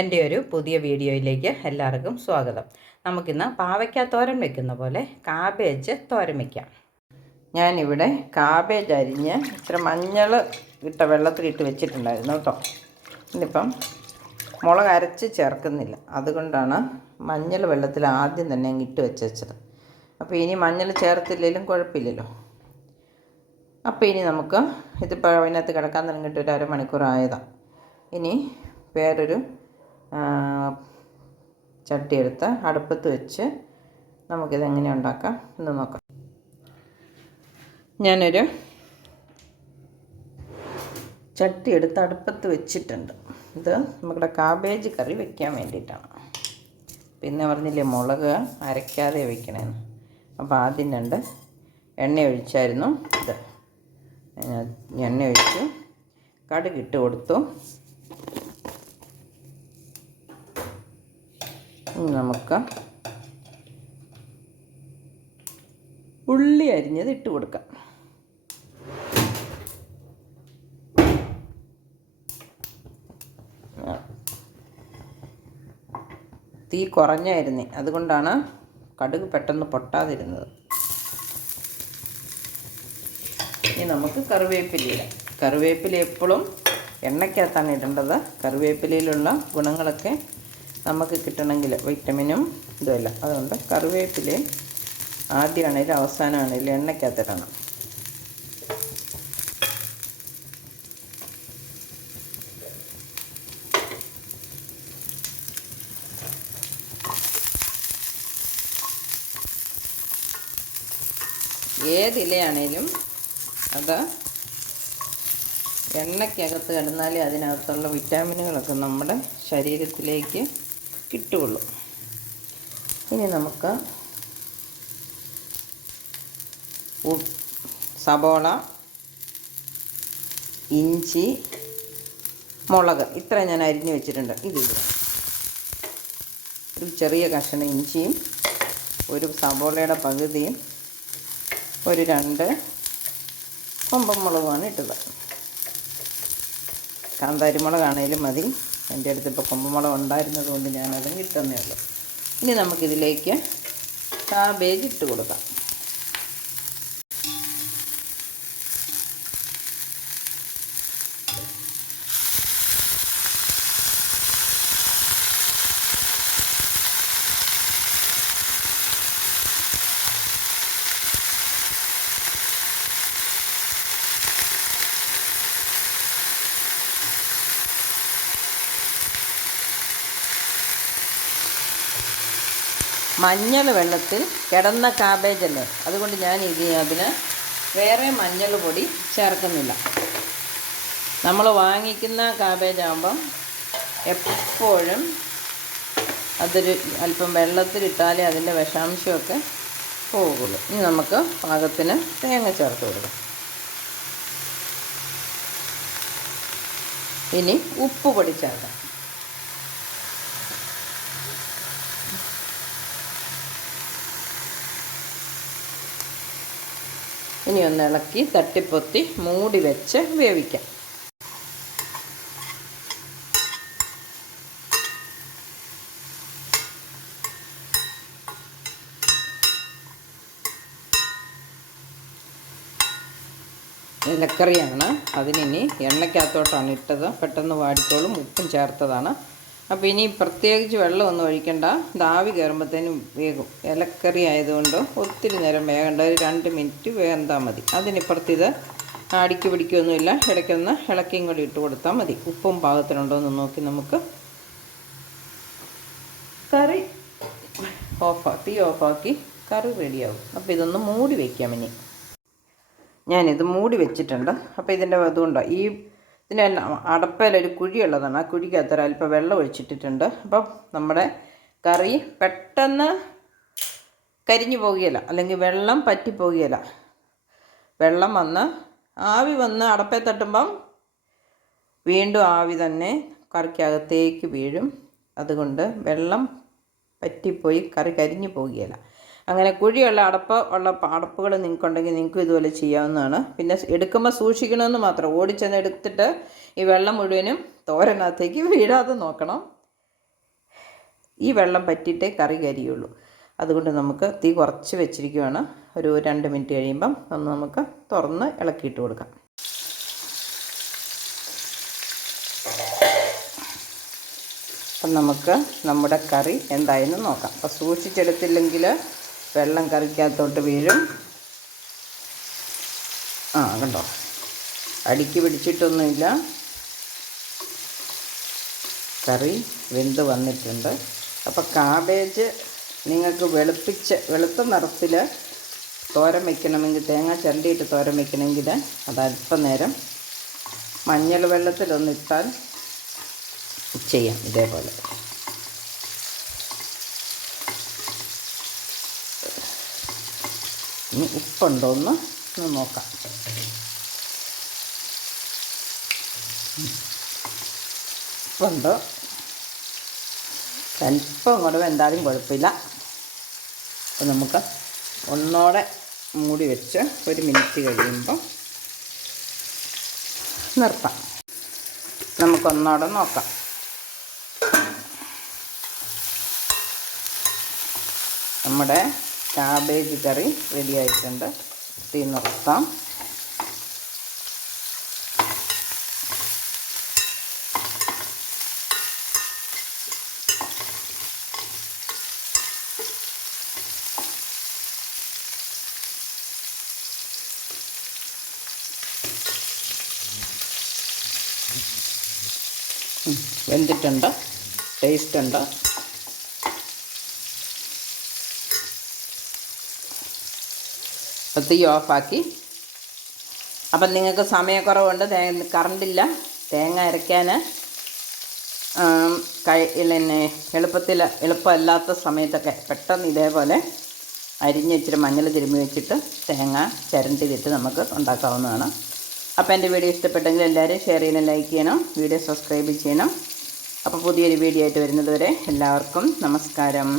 എൻ്റെ ഒരു പുതിയ വീഡിയോയിലേക്ക് എല്ലാവർക്കും സ്വാഗതം. നമുക്കിന്ന് പാവയ്ക്ക തോരൻ വയ്ക്കുന്ന പോലെ കാബേജ് തോരൻ വയ്ക്കാം. ഞാനിവിടെ കാബേജ് അരിഞ്ഞ് ഇച്ചിരി മഞ്ഞൾ ഇട്ട വെള്ളത്തിലിട്ട് വെച്ചിട്ടുണ്ടായിരുന്നു കേട്ടോ. ഇന്നിപ്പം മുളക് അരച്ച് ചേർക്കുന്നില്ല, അതുകൊണ്ടാണ് മഞ്ഞൾ വെള്ളത്തിൽ ആദ്യം തന്നെ അങ്ങ് ഇട്ട് വെച്ചത്. അപ്പോൾ ഇനി മഞ്ഞൾ ചേർത്തില്ലെങ്കിലും കുഴപ്പമില്ലല്ലോ. അപ്പോൾ ഇനി നമുക്ക് ഇതിപ്പോൾ അതിനകത്ത് കിടക്കാൻ തുടങ്ങിയിട്ട് ഒരു അരമണിക്കൂർ ആയതാണ്. ഇനി വേറൊരു ചട്ടി എടുത്ത് അടുപ്പത്ത് വെച്ച് നമുക്കിതെങ്ങനെ ഉണ്ടാക്കാം എന്ന് നോക്കാം. ഞാനൊരു ചട്ടി എടുത്ത് അടുപ്പത്ത് വെച്ചിട്ടുണ്ട്. ഇത് നമ്മുടെ കാബേജ് കറി വയ്ക്കാൻ വേണ്ടിയിട്ടാണ്. പിന്നെ പറഞ്ഞില്ലേ മുളക് അരയ്ക്കാതെ വയ്ക്കണമെന്ന്. അപ്പോൾ ആദ്യം എണ്ണ ഒഴിച്ചായിരുന്നു. ഇത് എണ്ണ ഒഴിച്ചു, കടുകിട്ട് കൊടുത്തു. നമുക്ക് ഉള്ളി അരിഞ്ഞത് ഇട്ട് കൊടുക്കാം. തീ കുറഞ്ഞായിരുന്നേ, അതുകൊണ്ടാണ് കടുക് പെട്ടെന്ന് പൊട്ടാതിരുന്നത്. ഇനി നമുക്ക് കറിവേപ്പില എപ്പോഴും എണ്ണയ്ക്കകത്താണ് ഇടേണ്ടത്. കറിവേപ്പിലയിലുള്ള ഗുണങ്ങളൊക്കെ നമുക്ക് കിട്ടണമെങ്കിൽ വിറ്റമിനും ഇതുമല്ല, അതുകൊണ്ട് കറിവേപ്പില ആദ്യമാണെങ്കിലും അവസാനമാണെങ്കിലും എണ്ണയ്ക്കകത്തിടണം. ഏതിലയാണേലും അത് എണ്ണയ്ക്കകത്ത് കിടന്നാലേ അതിനകത്തുള്ള വിറ്റാമിനുകളൊക്കെ നമ്മുടെ ശരീരത്തിലേക്ക് കിട്ടുകയുള്ളൂ. ഇനി നമുക്ക് സബോള, ഇഞ്ചി, മുളക് ഇത്ര ഞാൻ അരിഞ്ഞ് വെച്ചിട്ടുണ്ട്. ഇതിടുക. ഒരു ചെറിയ കഷ്ണം ഇഞ്ചിയും ഒരു സബോളയുടെ പകുതിയും ഒരു 2 കൊമ്പൻ മുളകുമാണ് ഇട്ടത്. കാന്താരിമുളകാണേലും മതി. എൻ്റെ അടുത്ത് ഇപ്പോൾ കൊമ്പുമുളക് ഉണ്ടായിരുന്നത് കൊണ്ട് ഞാനതും ഇട്ടെന്നേ ഉള്ളൂ. ഇനി നമുക്കിതിലേക്ക് കാബേജ് ഇട്ട് കൊടുക്കാം. മഞ്ഞൾ വെള്ളത്തിൽ കിടന്ന കാബേജല്ലേ, അതുകൊണ്ട് ഞാൻ അതിന് വേറെ മഞ്ഞൾ പൊടി ചേർക്കുന്നില്ല. നമ്മൾ വാങ്ങിക്കുന്ന കാബേജ് ആകുമ്പം എപ്പോഴും അതൊരു അല്പം വെള്ളത്തിലിട്ടാലേ അതിൻ്റെ വിഷാംശമൊക്കെ പോകുള്ളൂ. ഇനി നമുക്ക് പാകത്തിന് തേങ്ങ ചേർത്ത് കൊടുക്കാം. ഇനി ഉപ്പ് പൊടി ചേർക്കാം. ഇനി ഒന്ന് ഇളക്കി തട്ടിപ്പൊത്തി മൂടി വെച്ച് വേവിക്കാം. ഇലക്കറിയാണ്, അതിനി എണ്ണയ്ക്കകത്തോട്ടാണ് ഇട്ടത്. പെട്ടെന്ന് വാടിക്കോളും. ഉപ്പും ചേർത്തതാണ്. അപ്പോൾ ഇനി പ്രത്യേകിച്ച് വെള്ളമൊന്നും ഒഴിക്കണ്ട. ആവി കയറുമ്പോഴത്തേനും വേകും. ഇലക്കറി ആയതുകൊണ്ട് ഒത്തിരി നേരം വേകണ്ട, ഒരു 2 മിനിറ്റ് വേന്താൽ മതി. അതിനിപ്പുറത്ത് ഇത് അടിക്ക് പിടിക്കുകയൊന്നുമില്ല. ഇടയ്ക്കൊന്ന് ഇളക്കിയും കൂടി ഇട്ട് കൊടുത്താൽ മതി. ഉപ്പും പാകത്തിനുണ്ടോ എന്ന് നോക്കി നമുക്ക് കറി തീ ഓഫാക്കി കറി റെഡിയാവും. അപ്പോൾ ഇതൊന്ന് മൂടി വയ്ക്കാം. ഇനി ഞാനിത് മൂടി വെച്ചിട്ടുണ്ട്. അപ്പോൾ ഇതിൻ്റെ അതുകൊണ്ടോ ഇതിനെല്ലാം അടപ്പയിലൊരു കുഴിയുള്ളതാണ്. ആ കുഴിക്കകത്ത് ഒരല്പം വെള്ളം ഒഴിച്ചിട്ടിട്ടുണ്ട്. അപ്പം നമ്മുടെ കറി പെട്ടെന്ന് കരിഞ്ഞു പോകുകയില്ല, അല്ലെങ്കിൽ വെള്ളം പറ്റിപ്പോകുകയില്ല. വെള്ളം ആവി വന്ന് അടപ്പയിൽ തട്ടുമ്പം വീണ്ടും ആവി തന്നെ കറിക്കകത്തേക്ക് വീഴും. അതുകൊണ്ട് വെള്ളം പറ്റിപ്പോയി കറി കരിഞ്ഞു പോകുകയില്ല. അങ്ങനെ കുഴിയുള്ള അടപ്പുകൾ നിങ്ങൾക്കുണ്ടെങ്കിൽ നിങ്ങൾക്കും ഇതുപോലെ ചെയ്യാവുന്നതാണ്. പിന്നെ എടുക്കുമ്പോൾ സൂക്ഷിക്കണമെന്ന് മാത്രം. ഓടിച്ചെന്ന് എടുത്തിട്ട് ഈ വെള്ളം മുഴുവനും തോരനകത്തേക്ക് വീഴാതെ നോക്കണം. ഈ വെള്ളം പറ്റിയിട്ടേ കറി കരിയുള്ളൂ. അതുകൊണ്ട് നമുക്ക് തീ കുറച്ച് വെച്ചിരിക്കുകയാണ്. ഒരു 2 മിനിറ്റ് കഴിയുമ്പം ഒന്ന് നമുക്ക് തുറന്ന് ഇളക്കിയിട്ട് കൊടുക്കാം. അപ്പം നമുക്ക് നമ്മുടെ കറി എന്തായെന്ന് നോക്കാം. അപ്പോൾ സൂക്ഷിച്ചെടുത്തില്ലെങ്കിൽ വെള്ളം കറിക്കകത്തോട്ട് വീഴും. കണ്ടോ, അടിക്ക് പിടിച്ചിട്ടൊന്നുമില്ല. കറി വെന്ത് വന്നിട്ടുണ്ട്. അപ്പോൾ കാബേജ് നിങ്ങൾക്ക് വെളുത്ത നിറത്തിൽ തോരൻ വയ്ക്കണമെങ്കിൽ, തേങ്ങ ചിരണ്ടിയിട്ട് തോരൻ വയ്ക്കണമെങ്കിൽ അത് അല്പം നേരം മഞ്ഞൾ വെള്ളത്തിലൊന്നിട്ടാൽ ചെയ്യാം. ഇതേപോലെ ഇനി ഉപ്പുണ്ടോ എന്ന് നോക്കാം. ഉപ്പുണ്ടോ, അല്പം കൂടെ വെന്താലും കുഴപ്പമില്ല. അപ്പോൾ നമുക്ക് ഒന്നോടെ മൂടി വെച്ച് 1 മിനിറ്റ് കഴിയുമ്പോൾ നിർത്താം. നമുക്കൊന്നോടെ നോക്കാം. നമ്മുടെ കാബേജ് കറി റെഡി ആയിട്ടുണ്ട്. തീ നിർത്താം. വെന്തിട്ടുണ്ട്, ടേസ്റ്റ് ഉണ്ട്. അപ്പോൾ തീ ഓഫാക്കി. അപ്പം നിങ്ങൾക്ക് സമയക്കുറവുണ്ട്, കറണ്ടില്ല, തേങ്ങ അരയ്ക്കാൻ എളുപ്പമല്ലാത്ത സമയത്തൊക്കെ പെട്ടെന്ന് ഇതേപോലെ അരിഞ്ഞ് ഇച്ചിരി മഞ്ഞൾ തിരുമ്മി വെച്ചിട്ട് തേങ്ങ ചിരണ്ടിയിട്ട് നമുക്ക് ഉണ്ടാക്കാവുന്നതാണ്. അപ്പോൾ എൻ്റെ വീഡിയോ ഇഷ്ടപ്പെട്ടെങ്കിൽ എല്ലാവരും ഷെയർ ചെയ്യണം, ലൈക്ക് ചെയ്യണം, വീഡിയോ സബ്സ്ക്രൈബ് ചെയ്യണം. അപ്പോൾ പുതിയൊരു വീഡിയോ ആയിട്ട് വരുന്നത് വരെ എല്ലാവർക്കും നമസ്കാരം.